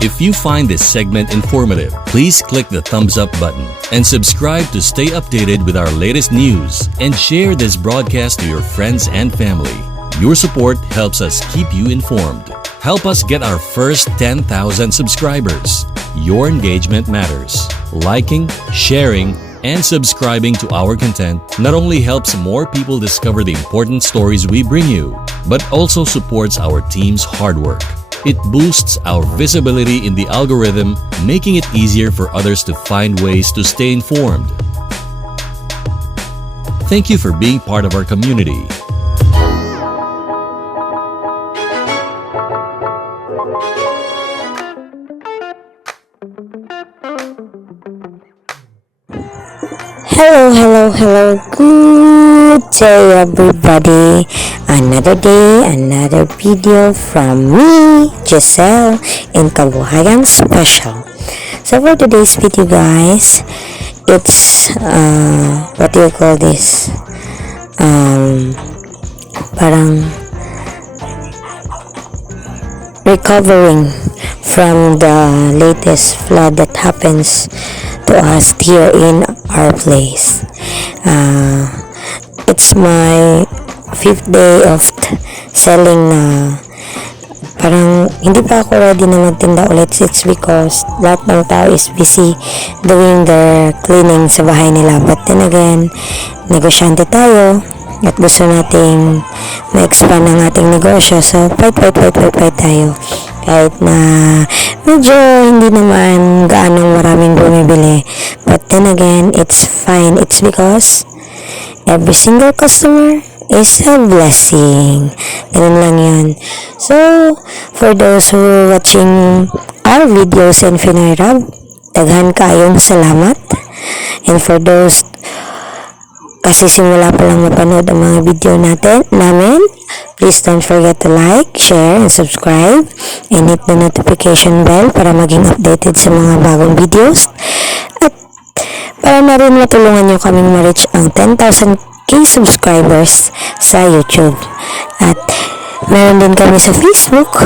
If you find this segment informative, please click the thumbs up button and subscribe to stay updated with our latest news, and share this broadcast to your friends and family. Your support helps us keep you informed. Help us get our first 10,000 subscribers. Your engagement matters. Liking, sharing, and subscribing to our content not only helps more people discover the important stories we bring you, but also supports our team's hard work. It boosts our visibility in the algorithm, making it easier for others to find ways to stay informed. Thank you for being part of our community. Hello. Good day, everybody. Another day, another video from me, Giselle, in Kabuhayang Special. So for today's video, guys, it's what do you call this? Parang recovering from the latest flood that happens to us here in our place. It's my 5th day of selling na parang hindi pa ako ready na magtinda ulit. It's because lahat ng tao is busy doing their cleaning sa bahay nila. But then again, negosyante tayo at gusto nating ma-expand ang ating negosyo. So, fight tayo. Kahit na medyo hindi naman gaanong maraming bumibili. But then again, it's fine. It's because every single customer is a blessing. Ganun lang yun. So, for those who are watching our videos in Pinoy Rab, daghan kayong salamat. And for those kasi simula pa lang mapanood ang mga video namin, please don't forget to like, share, and subscribe, and hit the notification bell para maging updated sa mga bagong videos. At para na rin matulungan nyo kaming ma-reach ang 10,000k subscribers sa YouTube. At meron din kami sa Facebook.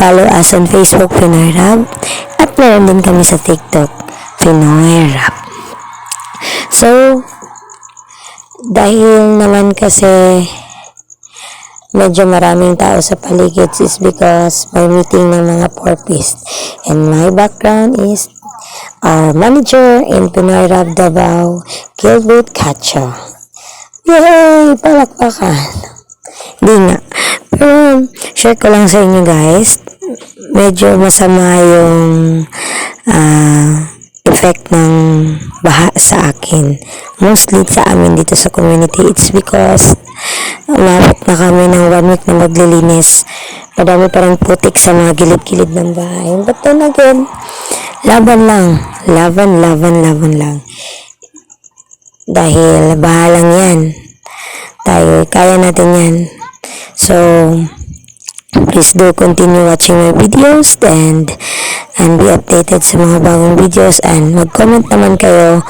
Follow us on Facebook, Pinoy Rab. At meron din kami sa TikTok, Pinoy Rab. So, dahil naman kasi medyo maraming tao sa paligid is because may meeting ng mga porpist. And my background is our manager in Pinoy Rab Davao, Gilbert Cacho. Yay! Palakpakan! Hindi nga. Pero share ko lang sa inyo, guys. Medyo masama yung effect ng baha sa akin. Mostly sa amin dito sa community. It's because umabot na kami ng 1 week na maglilinis. Madami parang putik sa mga gilid-gilid ng bahay. But then again, laban lang. Laban lang. Dahil baha lang yan. Tayo, kaya natin yan. So, please do continue watching my videos and be updated sa mga bagong videos, and mag-comment naman kayo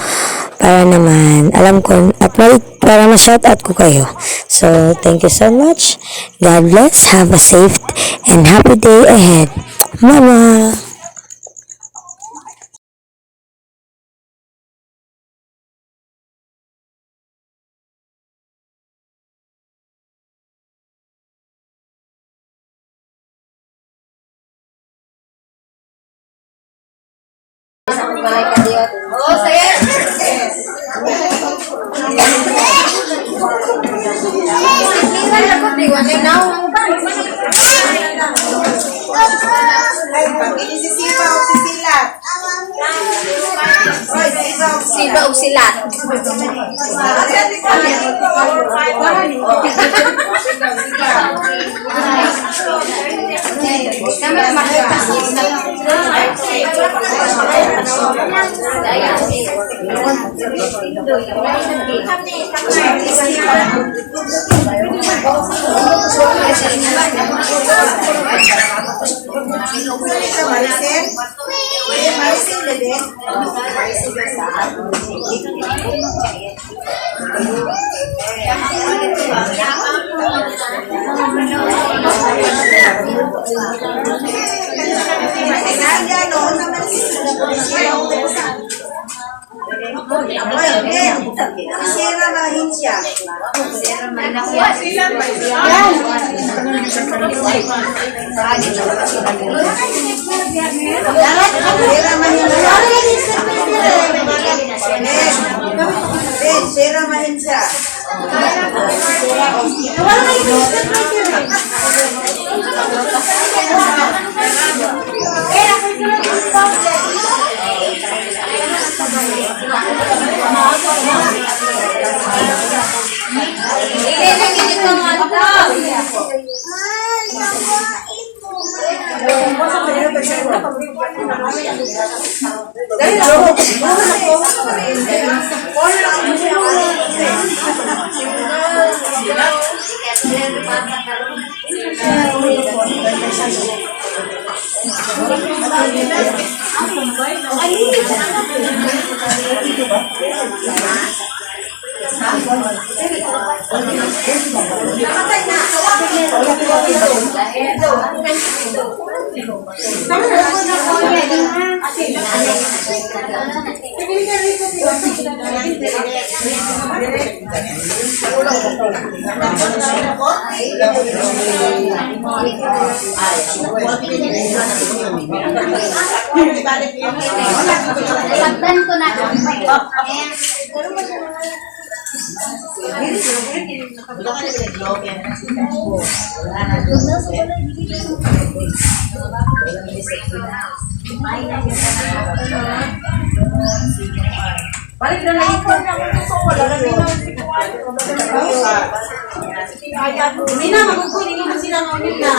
para naman alam ko at para ma-shoutout ko kayo. So, thank you so much. God bless. Have a safe and happy day ahead. Mama! Oh, saya. Siba o silat. Sira Mahinsya. Sira Mahinsya. Lakdan ko na. Balik na lang ito. Hindi na, magkukunin naman sila ng ulit na.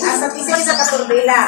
Asa pisa sa katurbila.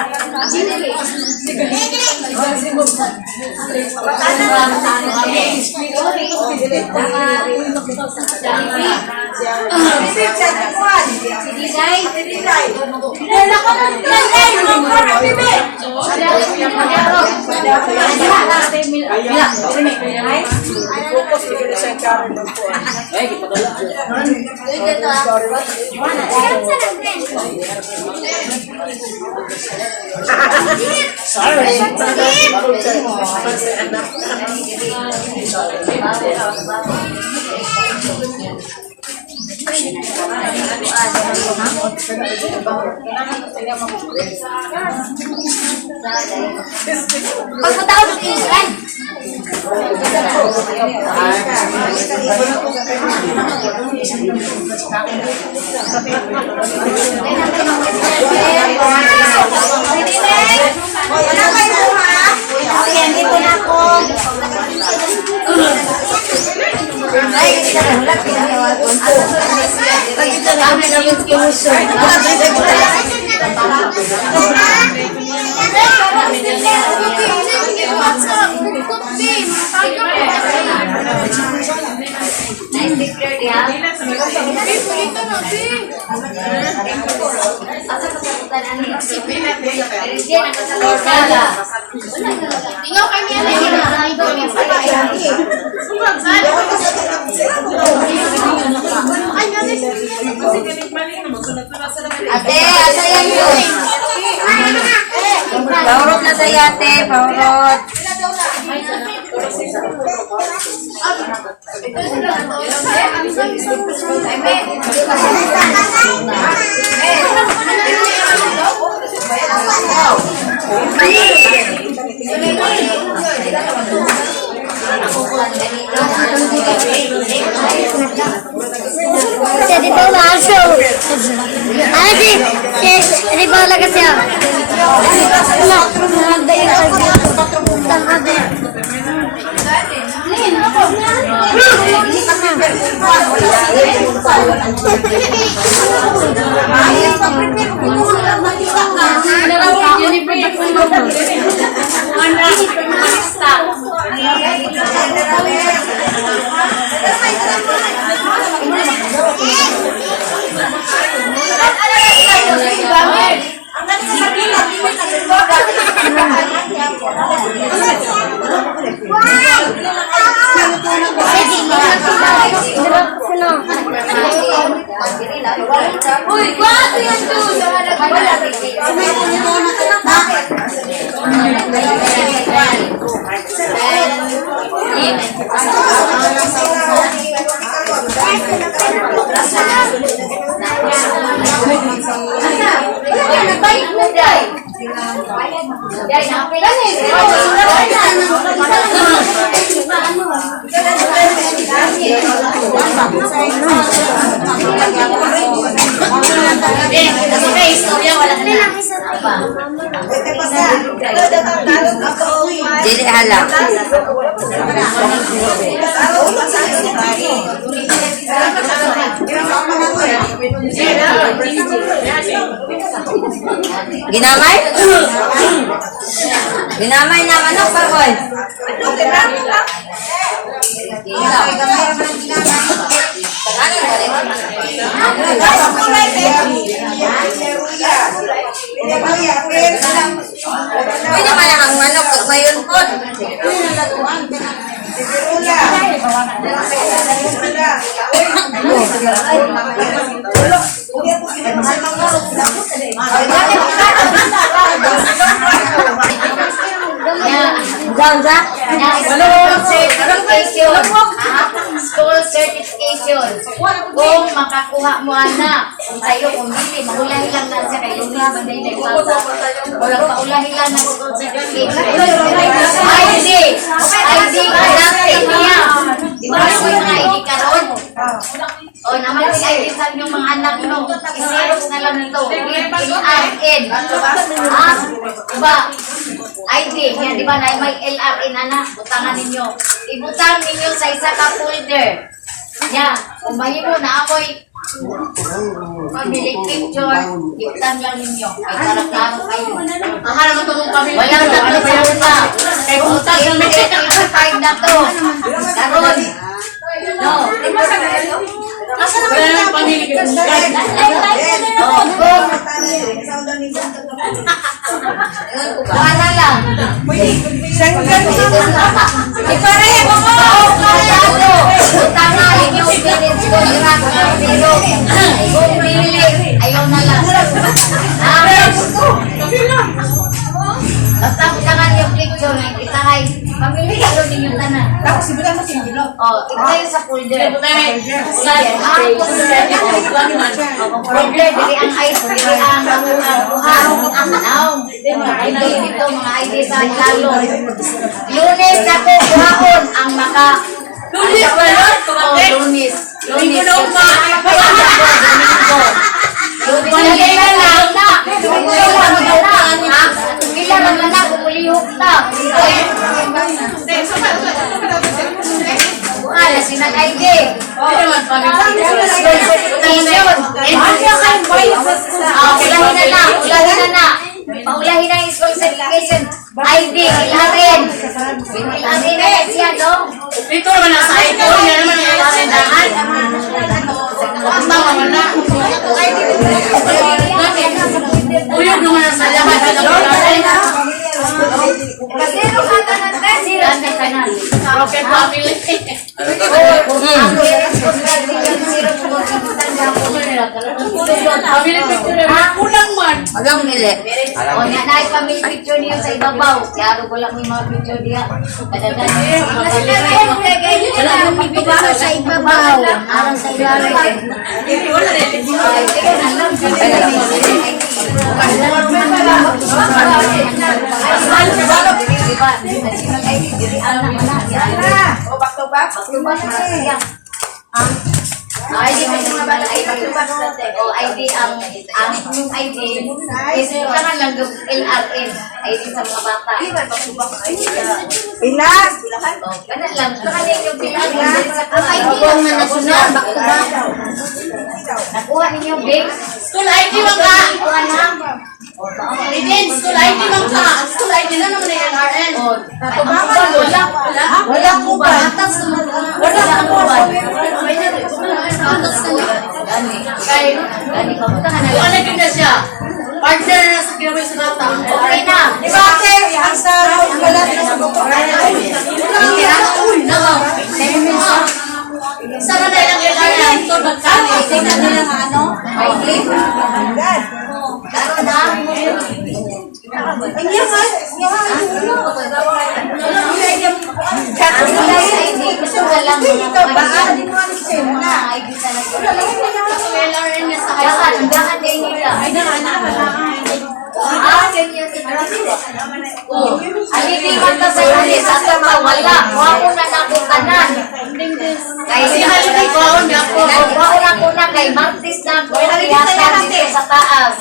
Pagkatao ng Israel. Dito na ako. Ay, hindi na lang. Dito na kami namin kimusun. Tingnan kami Ate, asa yan yun? Paurot na sa yate, paurot. Ini pala kasi Dili halang. Ginamay? Ginamay na manok pa, boy. Pwede naman ang manok kung mayon po. School certification. Kung makakuha mo anak, kung tayo kumili, maulahi lang na siya kayo ni Banday na ipasa. Walang paulahi lang na school certification. ID. ID, adapted niya. Di ba mo yung mga ID karon? O naman yung ID sa inyong mga anak nyo. Isiros na lang ito. LRN. Diba? ID. Yan, di ba na may LRN anak? Butangan ninyo. Ibutang ninyo sa isa ka folder. Yan. Kung mahimo na ako'y pamili picture, ibutang lang ninyo. Ay, tarap-tarap kayo. Mahal mo itong pamilya. Walang tatlo sa una. Kay butang yung may 5 na to. Karon. No. Wala nang pamilya. Wala lang. Ipareho mo! Utang yung minutes ko nila pero kung pili, ayaw na lang. Basta utangan yung picture na kita ay pamili ka doon yung tanan. Tapos sibutan mo sinigilo. O, ito yung sa folder. Folder, dili ang ID, dili ang dito mga ID sa lalo. Lunes na ko, kuhaon ang maka... Lunes ba yun? Lunes. Lunes. Domingo pa. Sinag ID. Ulahin na. Paulahin na yung school certification. ID, ilarin. Ilarin na yan siya, no? Dito naman nasa ID. Yan naman ang ilarindahan. Basta naman na. Uyog naman nasa lahat. Kasi nung katanan ka, sila sa kanan. Rocket family. Family picture na kulang man. Alam nila. O nga na family picture niyo sa ibabaw. Yaro ko lang may mga picture diya. Kadagan. Wala nang picture sa ibabaw. Alang sa ilalim. Wala rin. ID mo yung mga bata ay o ID ang yung ID is kailangan lang yung LRN ID sa mga bata. Pilas! O, ganun lang. Kailangan yung LRN ang ID lang na nasunod. Nakuha ninyo big. School ID mo ka! Nakuha na. Regine, school ID mo ka! School ID na naman yung LRN. O, wala ko ba? Wala ko ba? Gani ka punta ka na Kung lang. ano yun na siya? Partner na sa kinamay sa bata. Okay na. Di ba, ate? Ang sa wala na sa bata. Sana na ilang LRN. Ito, magkano? Tingnan nila nga ano? ID. Ano na? ID. Gusto ko lang. ID talaga. LRN niya sa high school. Dahan din nila. Ganyan aliliman ka sa alis. Asa ka wala. Wako na nakutanan. Kay Si Holiday ko, hindi ako. wako na ko na kay Martis na ko. Ihatan dito sa taas.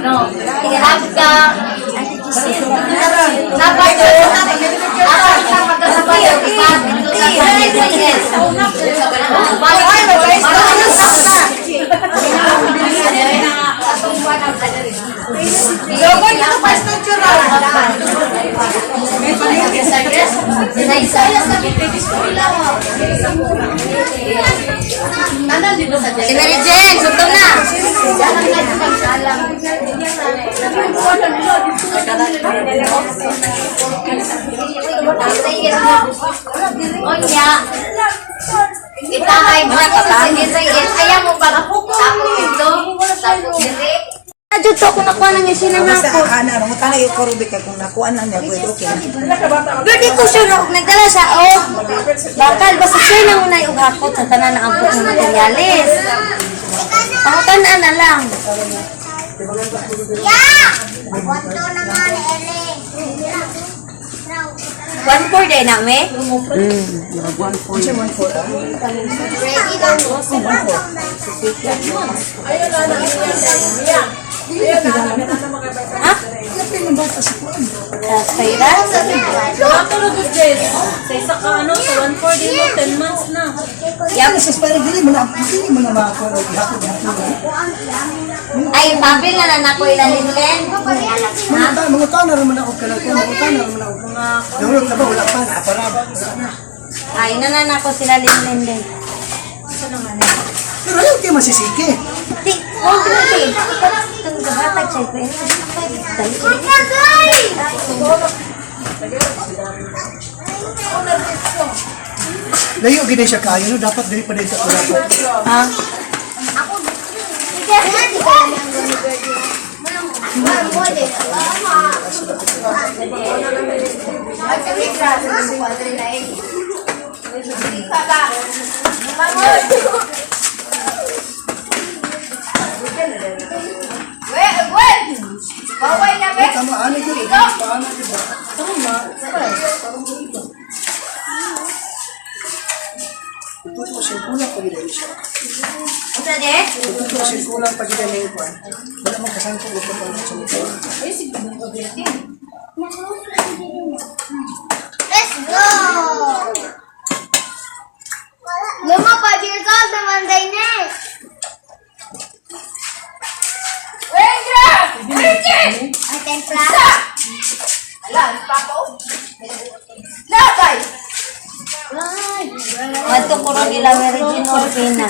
No. Ihag ka. Sabado. Asan ka magkasabado. Ipat. Ito sa Sayes. Logoy na pa sa natural. Nanan dito sa Si Mary Jane, sunto na. Onya. Itahay mo na ayaw mo ba tapos ito tapos dili. Adyo to, kung nakuha na niya sinangako. Basta ana mo tanay ko rubik kung nakuha na niya pwede okay. Good ko siya, no? Nagdala siya, oh. Bakal, basta siya na unay ughakot sa tanan na ambot ng materialis. Pangutanaan na lang. One for day na, me? Ha? Kaya? Sa isa ka ano, sa 1-4 din mo, 10 months na. Yap. Kasi para dili mo na makakuha og hapon. Ay, pabil na na ko ilalinlen. Mga taon na naman ako kana ko, mga taon na naman ako. Dawlot na ba wala pa na para ba. Ay, nanan ako sila linlen din. Pero ayaw kayo masisiki. Di, huwag na di. Itong gabatag siya ko. Layo gid siya kayo no dapat dili pa din sa ula. Ha? Baway na be. Tama ani gid. Paano gid ba? Ito ko sirkulang pag gid siya. Ito de? Ito ko sirkulang pag gid ni ko. Wala man kasangko ko pa sa mga. Let's go! Luma, 5 years old naman, Dainess. Ang templa. Wato ko rin ila Virgin Orpina.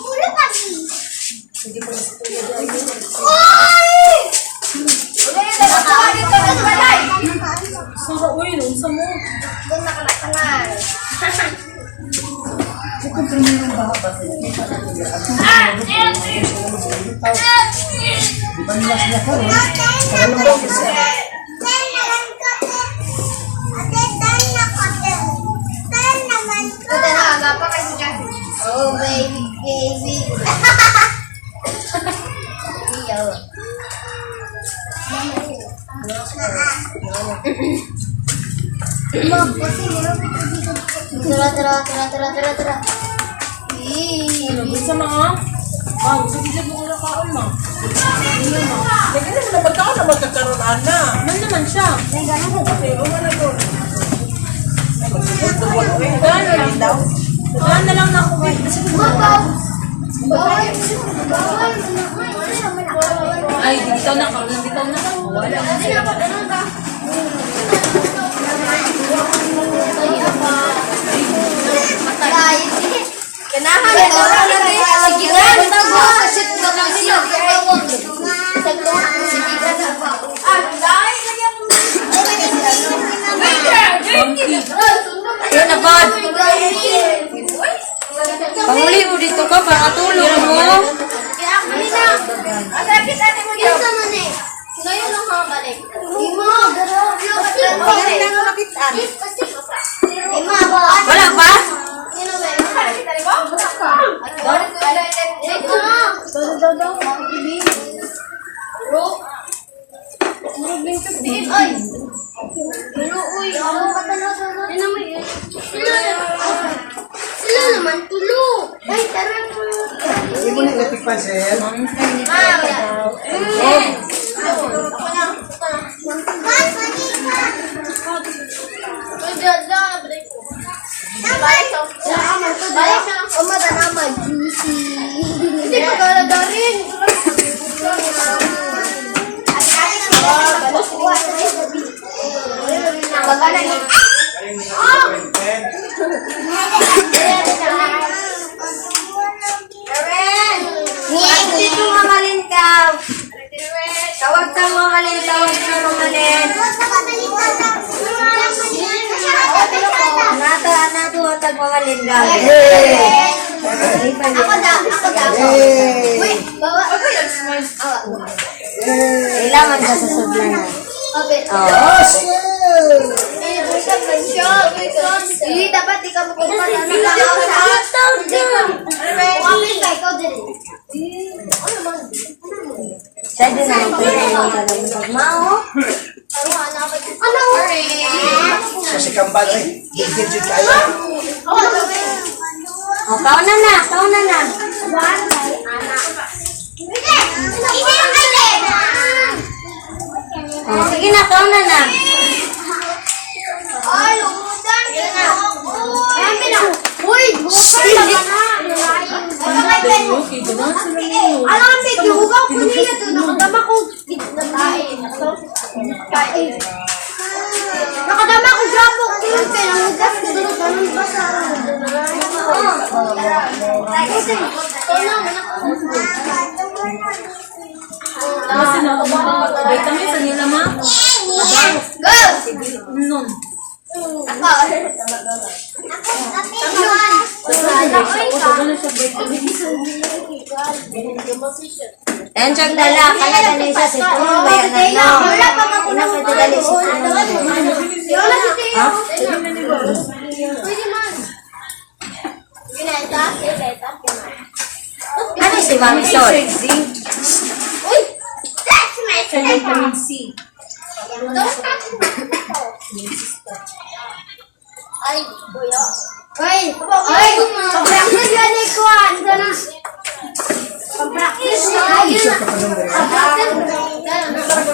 Puro kami. Oy! Sa uy, nung sa mo. Doon nakalakanal. Oh, baby, baby. Surat Tara. Bisa mga. Wow, sige mo ulo kaon mo. Lagi na magkaon na magkakaroon na. Man naman siya. Gaan na lang na ako. Ay, dito na ka. Dito na ka. Wala. Kanahan ito sige na tago kasi tumatang siya sige ka na Yun na ba? Panguli mo dito ka para tulong mo. ngayon lang mga balik Wala ba? Sila naman tulog. Ay, tara na. Hindi mo na ilatikpan, sir. Hindi pa kalagarin. Dito mamalin ka. Tawag ka mamalin, tawag ka mamalin. Nato atag mamalin ka. Ako daw. Wait, bawa. Kailangan ka sa sublanan. Okay. Hindi, dapat di ka magpunta na Saya din naman ko yung talagang mao. Sa si Kambal, ay. Gigit kayo. O, kauna na. O, sige na, kauna na. Ay, lumutan ka na ako. Uy, bukal ka na. Alam, may dugaw ko niya ito. Nakadama ko. Nakadama ko grapo ko yun. Pero hugas ko doon. Ganun ba sa Kasi nakabay kami sa nila ma. Go! Nun. Ako. Enchog dala, kaya dali sa sipon, bayan na. Wala pa mga Pinakadali sa sipon. Wala si Teo. Pwede man. Gineta? Ano si Mami Sol? Uy! That's my Vitamin C. Ay, kuya. Ay, pag-practice yan eh, Kuan. Pag-practice yan.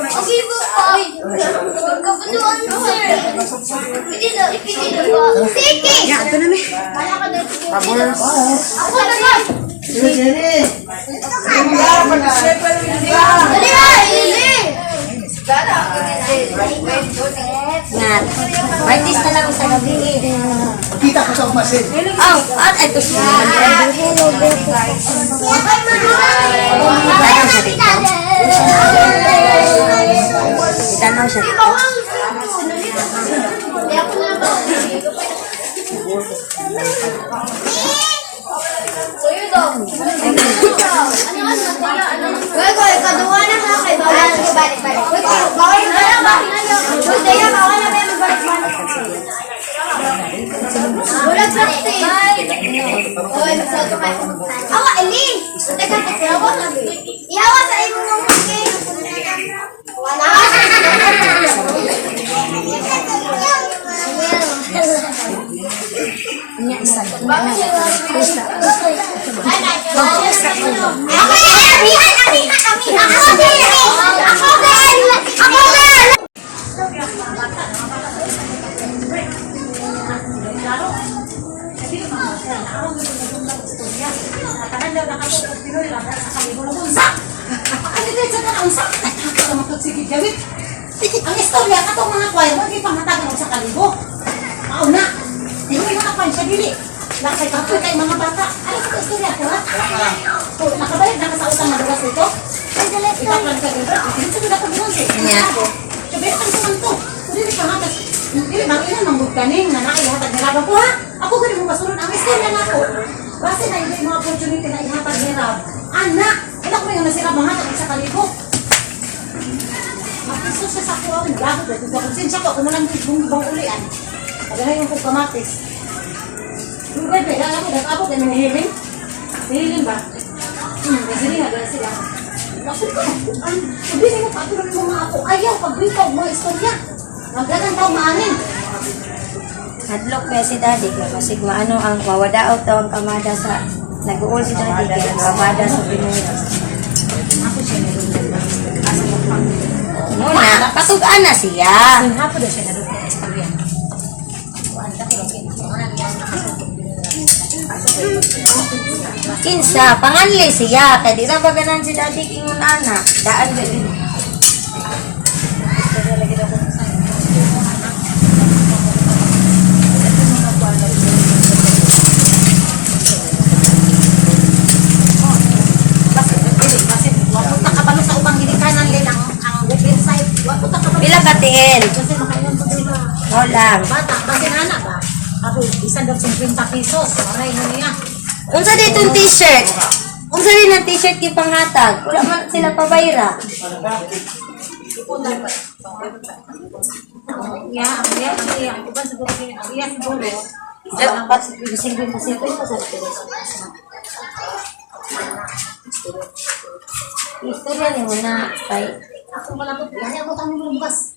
Okay po. Ay, pagkapunduan mo, sir. Ipili ba? Sige! Ya, ito na may. Kaya ka dito. Ako naman. Dali ba? Ili! Ngat. Artist na lang sa gabi. Kita ko sa umasin. Oh, at ito siya. Tanaw siya dito. Tanaw siya dito. Goy, kaduwa na ha kay bawal. Balik. Bawal na lang ba? Daya bawal na ba magbalik-balik? Wala practice. Oy, masato kay. Awa, Eli. Ihawa sa imo mong okay. Wala. Ang istorya katong mga choir mo di pangatagan sa kalibo. Mauna. Dili mga pan siya dili. Lakay kapoy kay mga bata. Ano ka istorya ko ha? O nakabalik na sa utang madulas dito. Ikaw plan ka dito. Dito na ko dingon si. Nya. Sabi ka sa kanto. Dili pa hatas. Dili magina nang bugkaning na naihatag nila ko ha. Ako gani mo masunod ang istorya nako. Base na hindi mga opportunity na ihatag nila. Anak, wala ko yung nasira mga hatag sa kalibo. Makisos sa sakuha, naglagot na. Konsensya ko, kung nalang bang ulian. Pagana yung pagkamatis. Yung bebe, alam mo, nag-abot na ng hiling. Hiling ba? Kasi nga, dahil sila. Maksud ko, sabi niyo, patuloy mo mga ako. Ayaw, pagbitaw mga istorya. Magdagang tao maanin. Hadlok kaya si daddy kaya kasi maano ang mawadaot daw ang kamada sa nag-uol si daddy kaya kamada sa Pinunas. Ako siya nag-ulang. Muna, patugaan na siya. Ang hapon na siya nag-ulang ng istorya. Kinsa, panganli siya. Kaya di na baganan si daddy kingun anak. Daan ba din? Pila katiin? Oo lang. Bata, basin anak ba? Ako, isang daw 50 pesos. Maray mo niya. Unsa ditong t-shirt? Unsa din ang t-shirt yung panghatag? Wala man sila pabayra. Ang iba siguro. Ang iya siguro. Dapat bising-bising kasi ito yung sabi ko. Istorya ni mo na kay Ako malapot. Kaya ako tanong mo lumabas.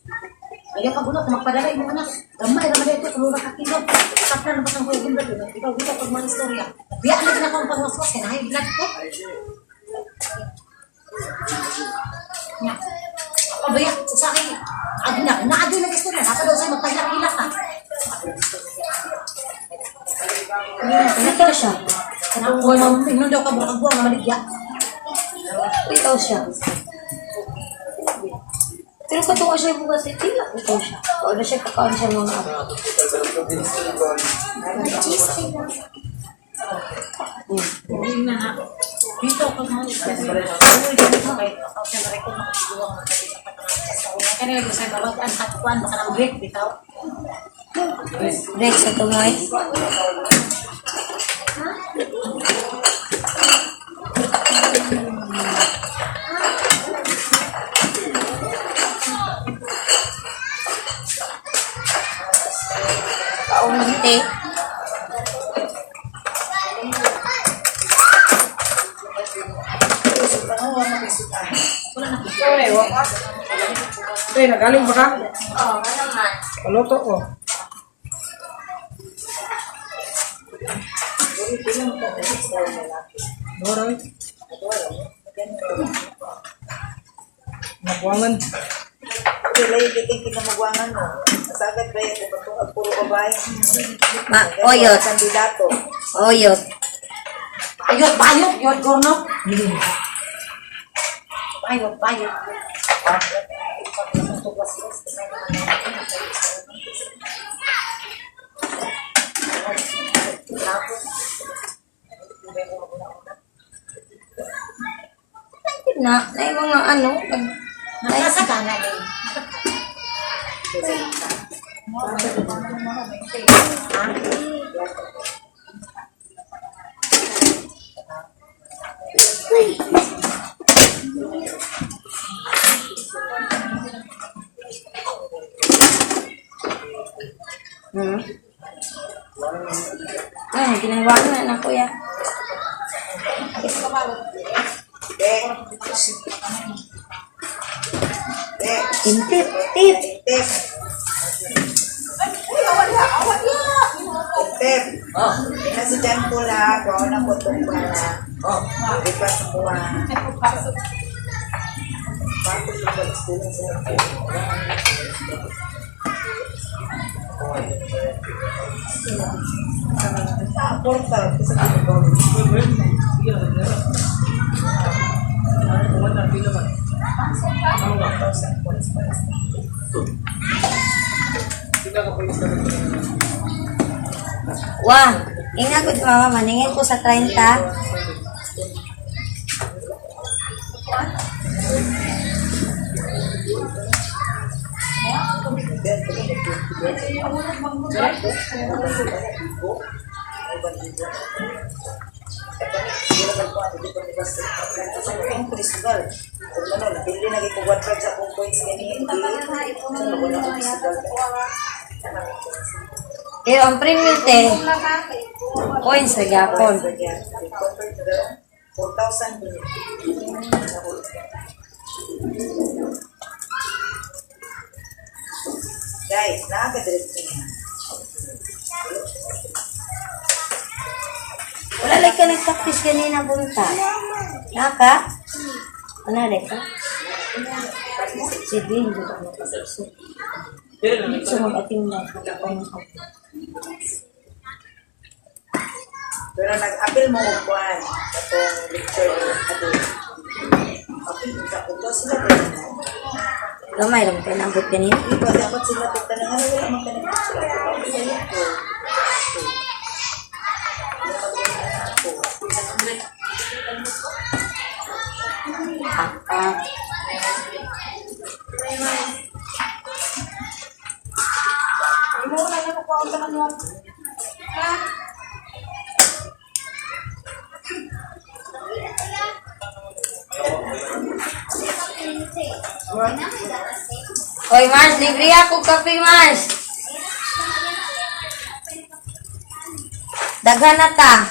Ayaw pagulot, magpadala yung anak. Gamay naman ito, tulungan ka kilo. Kaplan na ba ang huwagin ba? Ikaw dito pag mga istorya. Biyaan na din ako ang pangwaswas. Kaya high blood ko. Nga. Pabaya, sa akin. Naagin ng istorya. Nasa daw sa'yo, magpahilak-hilak ka. ito siya. Inon daw ka buwag-buwag na maligya. Ito siya. Pero katunga siya yung bukas, tila ito siya. O na siya kakaon siya mga ako. Hindi na na. Dito ako mga istorya. Uy, dito kay ako siya na-record na kasibuwang magkakita. Kaya nila sa bawat ang katuan, baka nang break, bitaw. Rex, ito mo eh. Kaunti. Eh, nagaling ba ka? Oo, ano naman. Paluto ko. Doray. Nakuangan. Sila yung bikin kinamagwangan mo. Masagad ba yung pagpatungag puro babae? Oyot. Kandidato. Oyot. Ayot, bayot, yot, gorno. Bayot, bayot. Na yung mga ano, Nakasaka na eh. ginawa na na kuya. Intip, tip. Tep. Tep. Oh. Si ako itong request ko bakit yung pag-student sa portal kasi Wah, ingat ko mama, maningin ko sa 30. ang principal. Kung ano, nabili na ko 1 sa akong points ganyan. Pero ang premium te, points sa gapon. 4,000. Guys, nakaka-direct niya. Wala lang ka nag-practice ganina bunta. Naka? Ano rin ka? Si Bin, di ba mag-practice? So, mag-ating na. Pero nag-appeal mo kung kuhan itong lecture ato. Appeal mo sa kuto sila ba? Gamay lang kayo nabot ganina. Iba dapat sila pagtanong ano wala magtanong sila. Hoy Mars, libre ako kape Mars. Daghan na ta.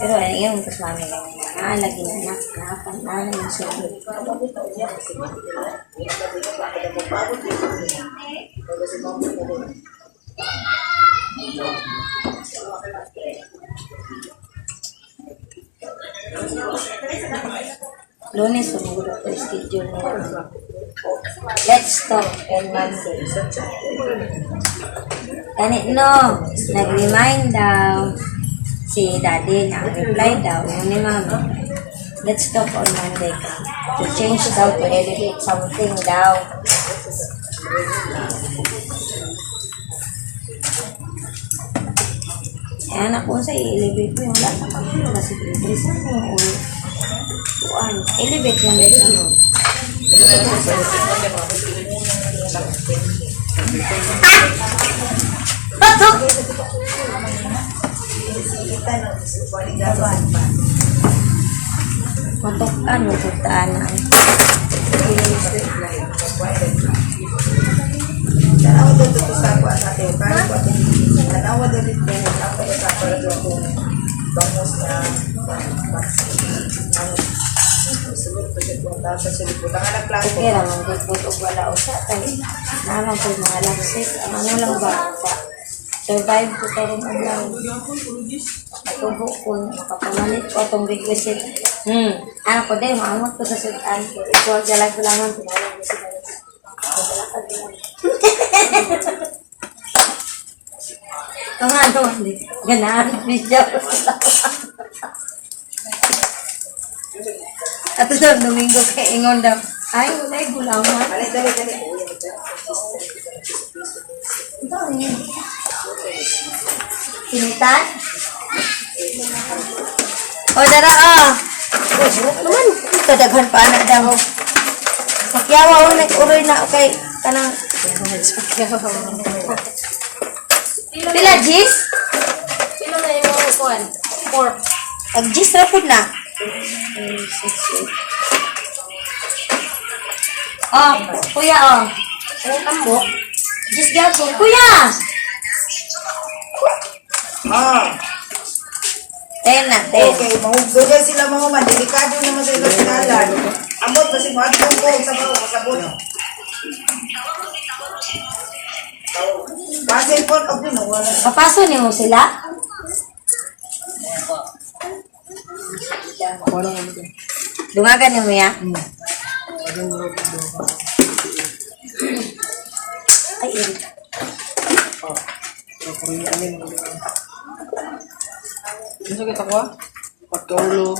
Pero ano yung mas mami kami na lagi na nakapanalan yung sunod. Lunes, sumugod ako yung schedule nila. Let's talk on Monday. Ganit no, nag-remind daw si Daddy na reply daw yun ni Mama. Let's talk on Monday ka. To change daw, to edit something daw. Ayan ako sa i-elevate ko yung wala sa kapila kasi Chris na yung ulo. Kuan, elevate yung legs ano. Patok! Matokan, matutaanan. Tanawa daw dito sa ako at ate. Parang ko ate. Tanawa daw dito. Ako sa ako daw dito. Bangos na. Sulod ko siya kung tao sa sulod ko. Tanga na klase. Okay lang, ang gagputog wala o sa tayo. Naman po mga laksit. Ang ano lang ba? Survive ko tayo rin ang lang. Natubo ko, makapamalit ko itong requisite. Ano ko din, maangot ko sa sudan ko. Ito, galag ko lang ang pinalang ko sila. Ito nga, ito. Ganahan, video. At ito, Domingo kay Ingon daw. Ay, wala yung gulaman. Dali, dali, dali. Ito, yun. Sinitan? O, dara, O, surok naman. Ito, daghan pa na daw. Sakyawa, o, nag-uroy na, okay. Kanang, sakyawa. Pila, Jis? Sino na yung mga kuhan? 4. Ag-Jis, rapod na. Oh, kuya, oh. Ano tambok? Jis, gago. Kuya! Ah, 10 na, 10. okay. Mahugdugan sila mga man. Delikado naman sa ilang sinalan. Amot kasi mga tungkol sa bawang kasabot. Basin po, okay na wala. Papaso niyo mo sila? Dungagan niyo mo ya? Ay, Erika. Ano kita ko? Pagkaulo.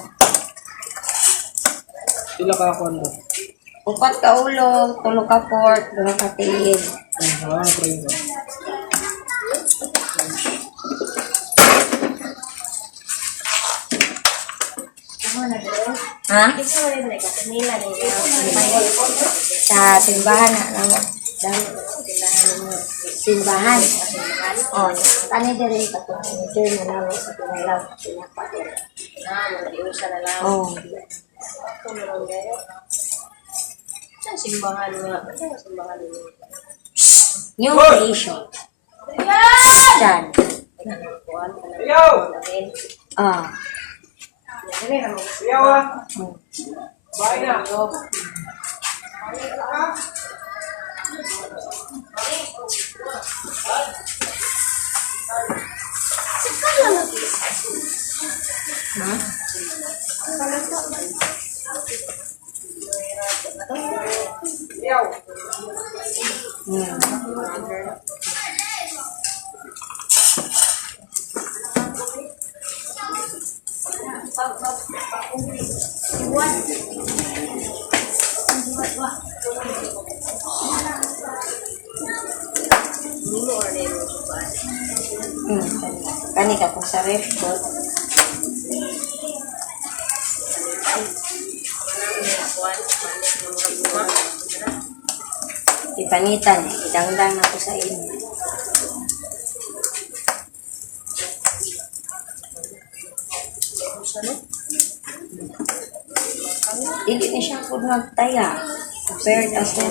Sila ka ako ano? Upat ka ulo, tulo ka pork, dunga ka tiid. Pray ba? Ha? Sa simbahan na namo. Simbahan. Oh, tani diri ka to. Diri na namo sa pinalaw. Oh. Simbahan nga. New creation. Diyan. Ah. Kani ka kung sa ref ko. Ipanitan, idangdang ako sa inyo. Dili na siya po magtaya. Compared as one.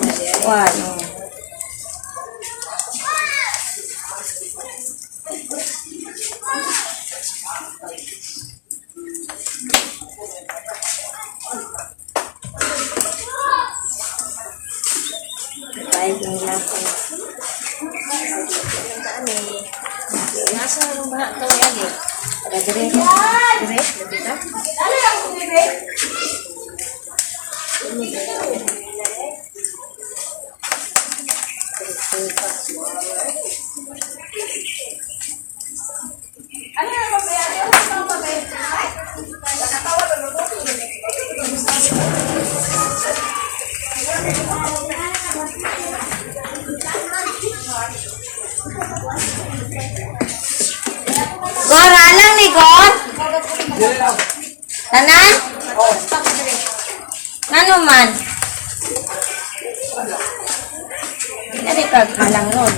Kahit yung lahat. Nasa mga ito yan eh. Dire. Gora lang ni Gon. Tanan? Ano man? Dari ka halang ron.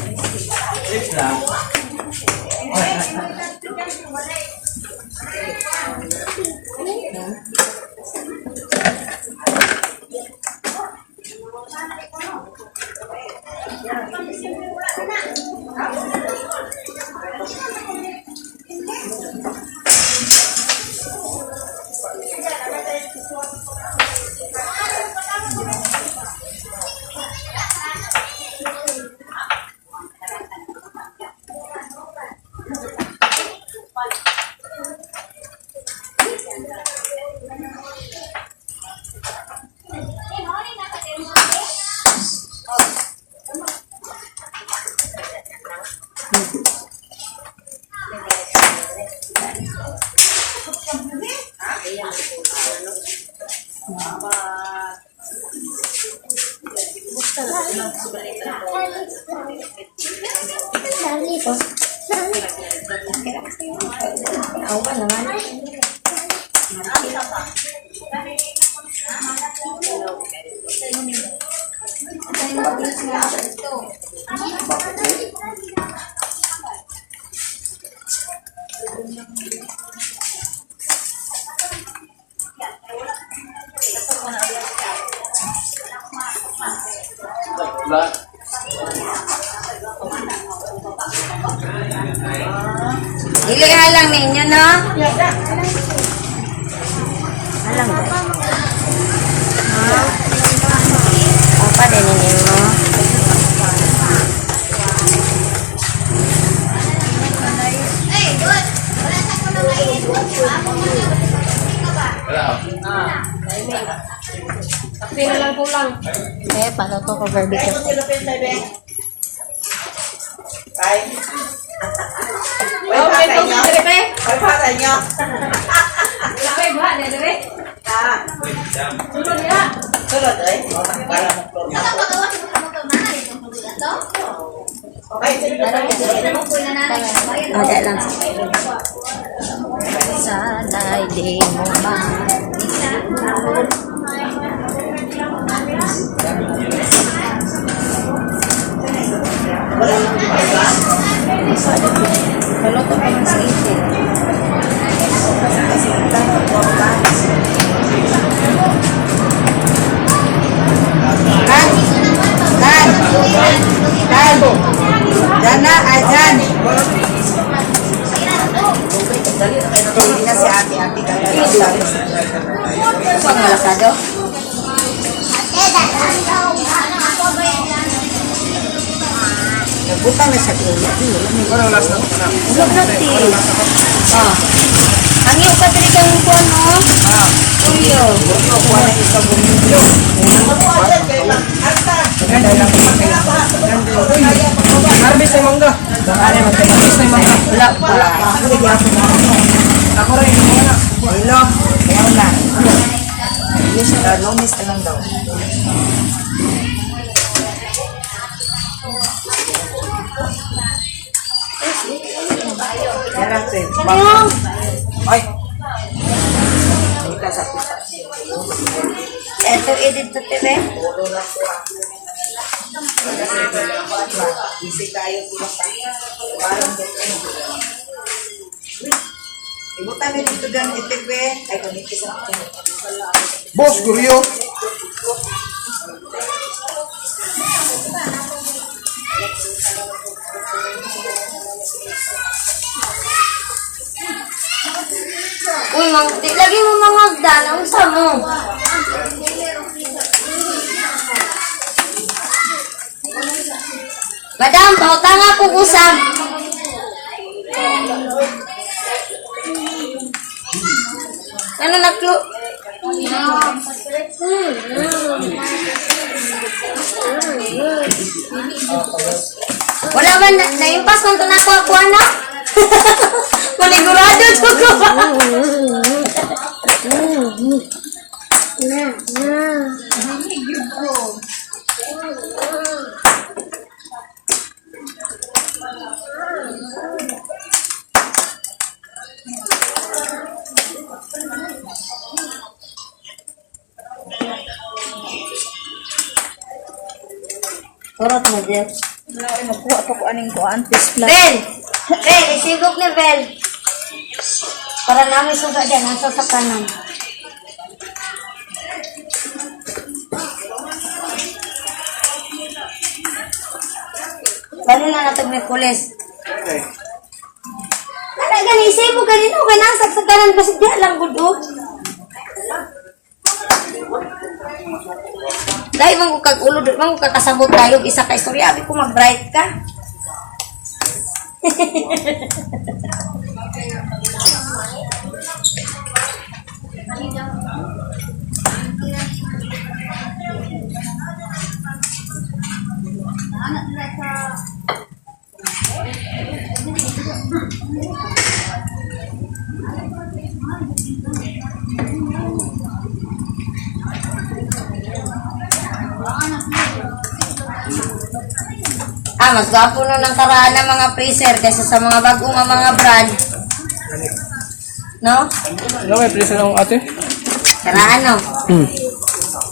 Ako ba naman? Dili halang ninyo, no? Halang ba? Ha? Apa din ninyo? Pina lang kulang. Eh, paano to ko barbecue? Oh, may tubig dire be. Ay, para niyo. Lapay ba na dire? Sulod ya. Sulod, ay. Para mo floor na. Ada lang. Sana'y di mo Maluto pa man sa itin. Dana, ajan. Hindi na si ate kagaya. Pang malasado. Nagbutang na sa kuya. Ulog na ti. Oh. Ang iyo ka diri kang kuan oh. Uyo. Harvest na mangga. Harvest na mangga. Wala pa. Ako rin. Hello, kaya na. No miss na lang daw. Yarang sir. Ay. Kita sa pisa. Eto edit to tebe. Isi kayo pula sa. Parang ibutan ni dito gan itebe. Ay kuniti sa akin. Boss, Guryo. Uy, di lagi mo mangagdan ang sa mo. Madam, pautang ako usab. Ano naklo? Wala ba na-impas kung ito nako ako ano? Manigurado ito ko ba? Turot mo, Jeff. Nakuha pa ko aning kuan display. Bel! Bel, isigok ni Bel. Para namin suga dyan, nasa sa kanan. Paano na natag may pulis? Ano gani, isay mo ganito, kaya nasa sa kanan kasi di lang gudo. Dahil mong kag-ulo, mong kakasabot tayo, isa ka istorya, abi ko mag-bright ka. Mas gwapo no ng karaan ng mga freezer kaysa sa mga bagong mga brand. No? Ano may presa ng ate? Karaan no?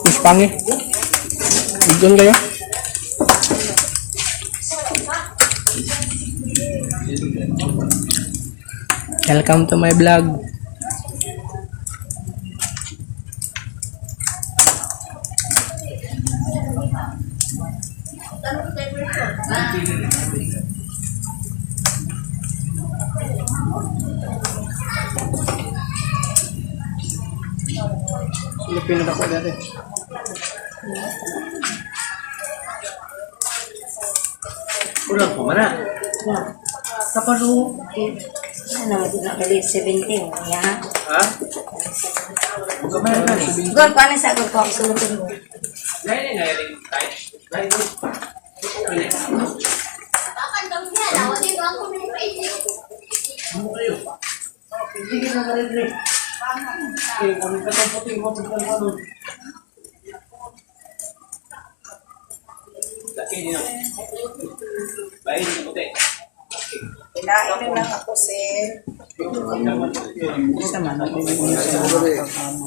Mas pangi. Doon kayo? Welcome to my vlog. Pilipino na ko dati. Ulang ko mana? Kapalo. Ano, di na kalit 17. Ya. Ha? Gumana ka ni? Gol, paano sa gol ko? Sulutin mo. Kinain na lang ako, sir. Sama na, bibigyan siya ng mga pagkama.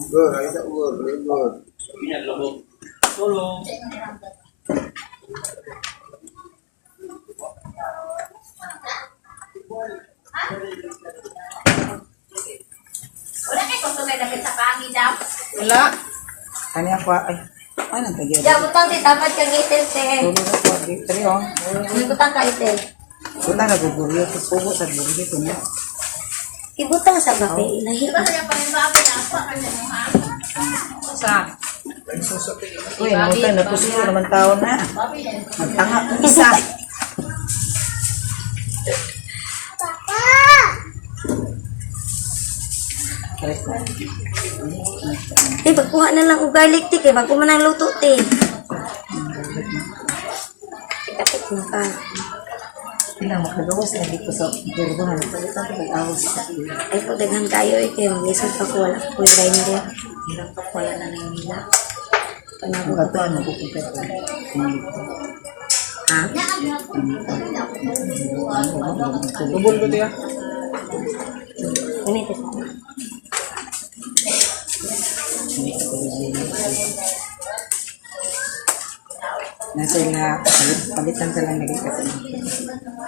Wala kayo customer na sa pangin daw. Wala. Kanya ko, ay, ano tagyan? Ya, butang ti dapat kang itil te. Tulo na po, victory, oh. May butang ka itil. Punta na guguryo, tapos pugo sa guguryo ito niya. Ibutang sa gabi. Lahi. Diba sa yung panimbago na ako kanya mo ha? Sa. Uy, namutan, napusin ko naman taon na. Magtanga kong isa. Pagkuha na lang og garlic ti kay bago man ang luto ti. Kapit mo ka. Pinang makagawas na dito sa burbuhan. Palitan ko mag-awas sa iyo. Ay po daghang kayo kay mag-isip pa ko wala ko grinder. Hirap pa wala na ng nila. Panabo Ang katuan, nakukumpet ko. ha. Tubol ko tiya. Ganito. Nasa na, palitan ka lang naging kasi.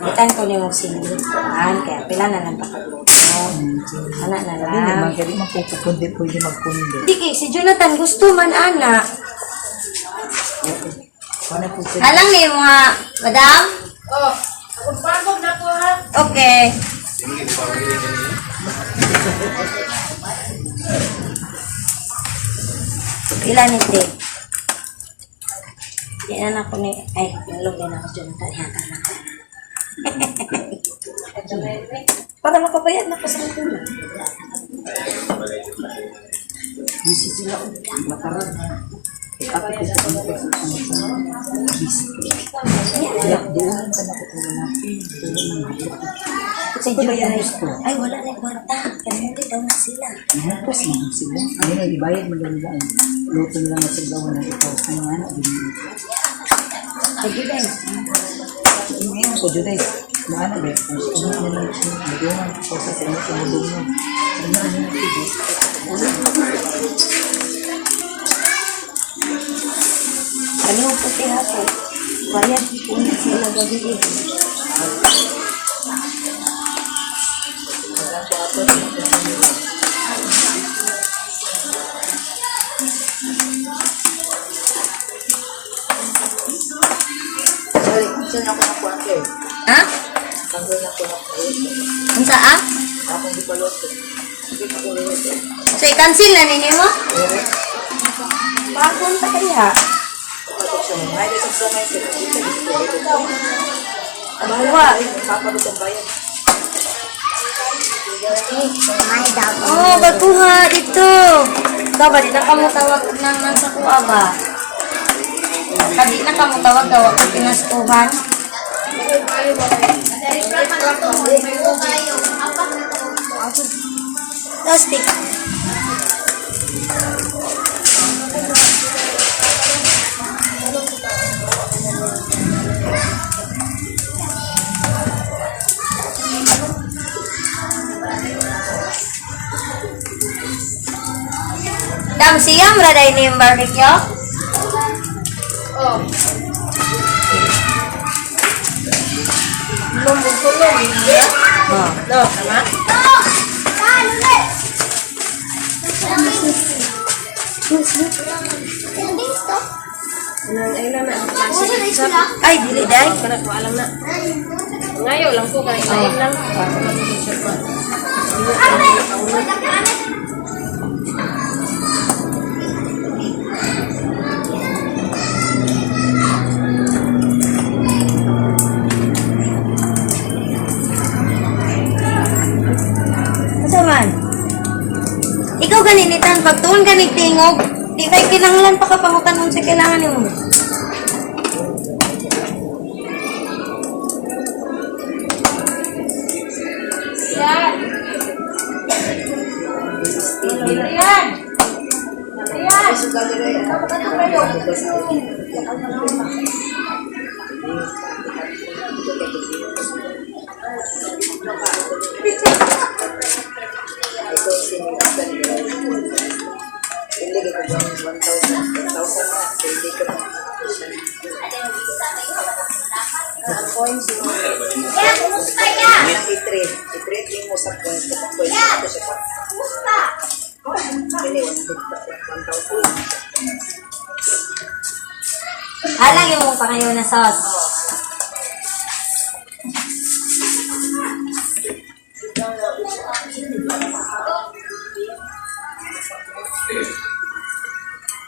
Bitan ko ni mo sinilitan kaya pila na lang pakagluto. Ana na Hindi naman, lang. kaya di magpupundi, pwede magpundi. Di kay si Jonathan gusto man ana. Paano po siya? Alang ni mga madam? Oh, pagpagod na ko ha. Okay. Ilan ito? Yan ako ni... Ay, nalugay na ako Jonathan. Hata na ako. Para makabayad na ko sa kulang. Misi sila, makaroon. Ipapit ko sa mga kasi diuhan ka na ko kung natin. Si Jonathan, ay wala na kwarta. Kaya hindi daw na sila. Tapos naman sila. Ayun ay ibayad mo lang lang. Luto nila na sila na ito. Ano nga na. Sige guys. Ngayon ko, Juday. Maano ba? Kung sino ano lang siya. Maduhan ko sa inyo sa mulong mo. Ano ano na ito. Ano yung puti ako? Bayad kung sila gagawin. Saan ako nakuha? Ha? Tanggal na ko na ko. Ang saan? Ako hindi pa loto. Hindi pa ko loto. So, i-cancel na ninyo mo? Bakit pa kaya? Ako siya mo. Ay, sa sa may sila. Abawa. Kapagod ang bayan. Oh, baguha dito. Ikaw ba, di na kamo tawag ng nasa kuha ba? Kadi na kamo tawag daw ako pinaskuhan. Plastic. Dam siyam rada ini yung barbecue. Oh. Lumbog ko lang. Oh. No, tama? Ay lang na. Ay, dili day. Kana ko alam na. Ngayo lang ko kay ay lang. Para mag-share pa. Ikaw ganinitan, pagtuon ka ni tingog, di ba kinanglan pa ka pangutan sa kailangan ni mo? I-treat yung mo sa points kapag pwede ito siya pa. Ini 1,000. Alang yung pangayo na sauce.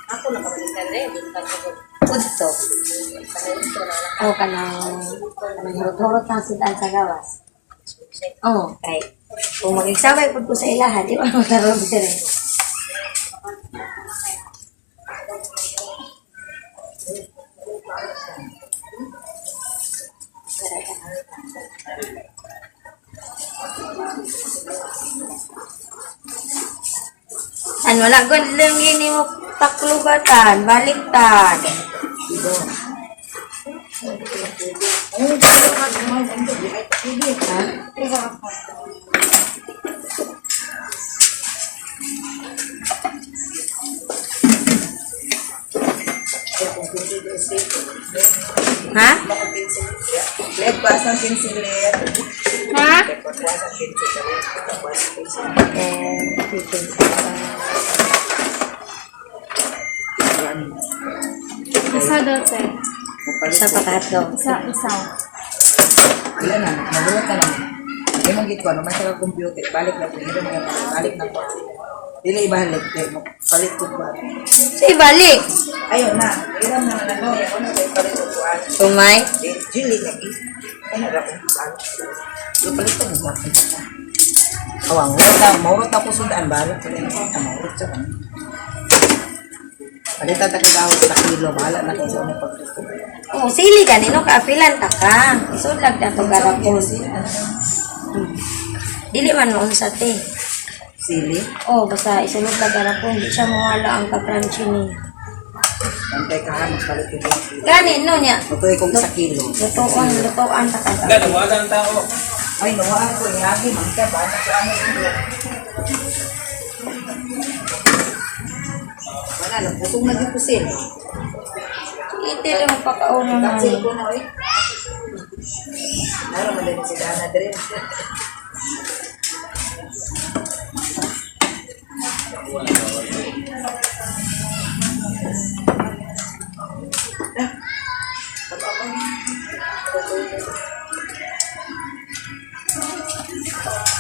Ako lang kapalitan rin. Udto. O kanang hurot-hurot ng sidan sa gawas. Oo, kay kung mag-examay po sa ilahan, di ba magkaroon din rin. An wala gud lang gini mo taklubatan, baliktad. Ha? Leg pasang kinsilet. Ha? Pasang kinsilet. Isa dati. Isa pa tatlo. Isa. Wala na, magulat ka naman. Hindi mong gito, ano, masya ka computer, balik na po, hindi mo balik na po. Dili ibalik, palit ko ba? Say balik. Ayun na, iram na ano, yan na, palit ko po. Tumay. Jili na ano na kung palit. Yung palit ko mo ba? Awang, maurot na po sundaan, balik ko rin. Maurot siya ka. Palitan ta ka sa kilo, bahala na kung saan yung pagtuto. Oh, sili ganino kaapilan ta ka. Isudlag na to garapon. Dili man noon sa te. Sili, Oh, basta isulod na garapon. Di siya mawala ang ka-crunchy ni. bantay ka ha, magpalit ko yung kilo. Gani, no niya. Lutoy ko sa kilo. Lutoan ta ka. Ay, nawa ako, ihagi, mangka, bata ko ano yung wala, nagputong na yung kusin. Itil yung pagkauno na. Kapsil ko na, oy. Nara, madali si Dana Dre.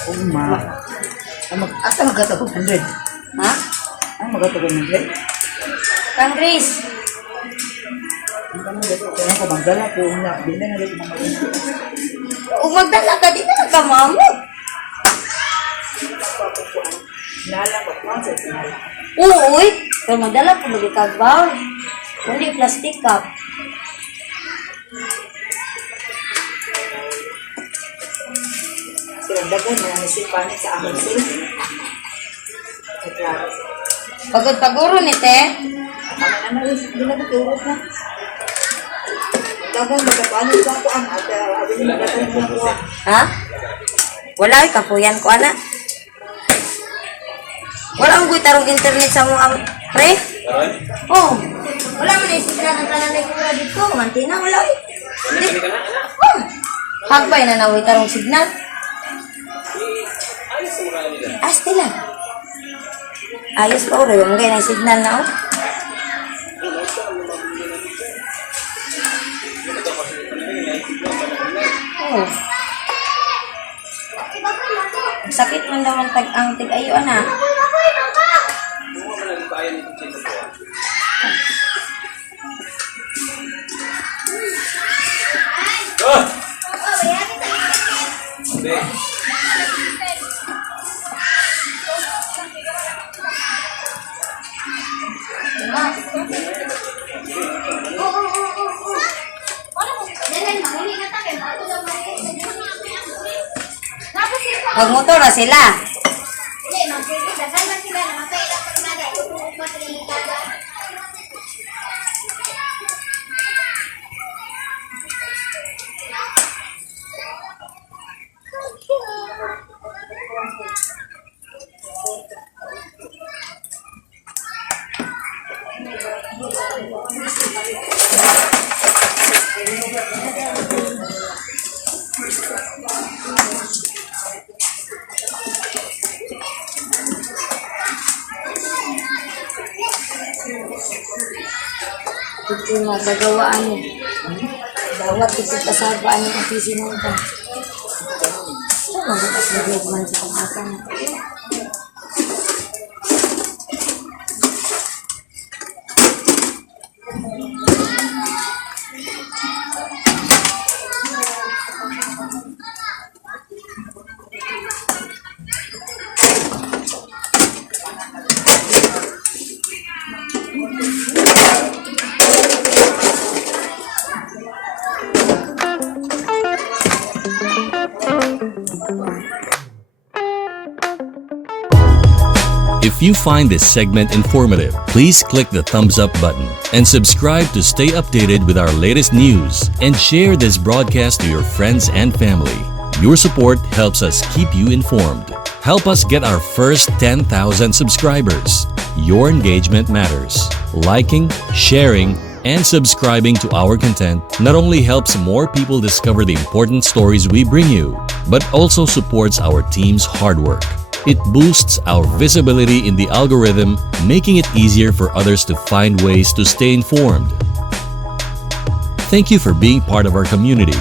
Oh, ma. Asa magkatagong 100? Ha? Ang magkatagong 100? Kang Grace. Kaya ko magdala ko na bila na rin mga Kung magdala ka, di na nagkamamo. nala ko pa sa sinala. Uy, kung magdala ko, lagi kagbaw. Hindi plastic cup. Silang dagan na nisipanin sa amon sila. Klaro. Pagod-paguro ni te. Ano bila ko turot na. Dagan magapanin sa ako ang at abin na dagan ko ko. Ha? Wala ay kapuyan ko, ana. Wala ang tarong internet sa mga pre? Oh, wala man ay sigla ng talanay ko na dito. Mantina, wala ay. Hindi. Oh, hagbay na naway tarong signal. Asti lang. Ayos pa rin. Yung kaya na signal na, oh. Oh. Sakit man daw ang tig-ayo, ana. Magmotor na sila. Hindi, magpipitasan na sila. Napailan pa na dahil. Ito yung magagawaan niya. Dawat ito kasabaan niya ang pisinunta. Ito magagawa man sa pagkakang. If you find this segment informative, please click the thumbs up button and subscribe to stay updated with our latest news and share this broadcast to your friends and family. Your support helps us keep you informed. Help us get our first 10,000 subscribers. Your engagement matters. Liking, sharing, and subscribing to our content not only helps more people discover the important stories we bring you, but also supports our team's hard work. It boosts our visibility in the algorithm, making it easier for others to find ways to stay informed. Thank you for being part of our community.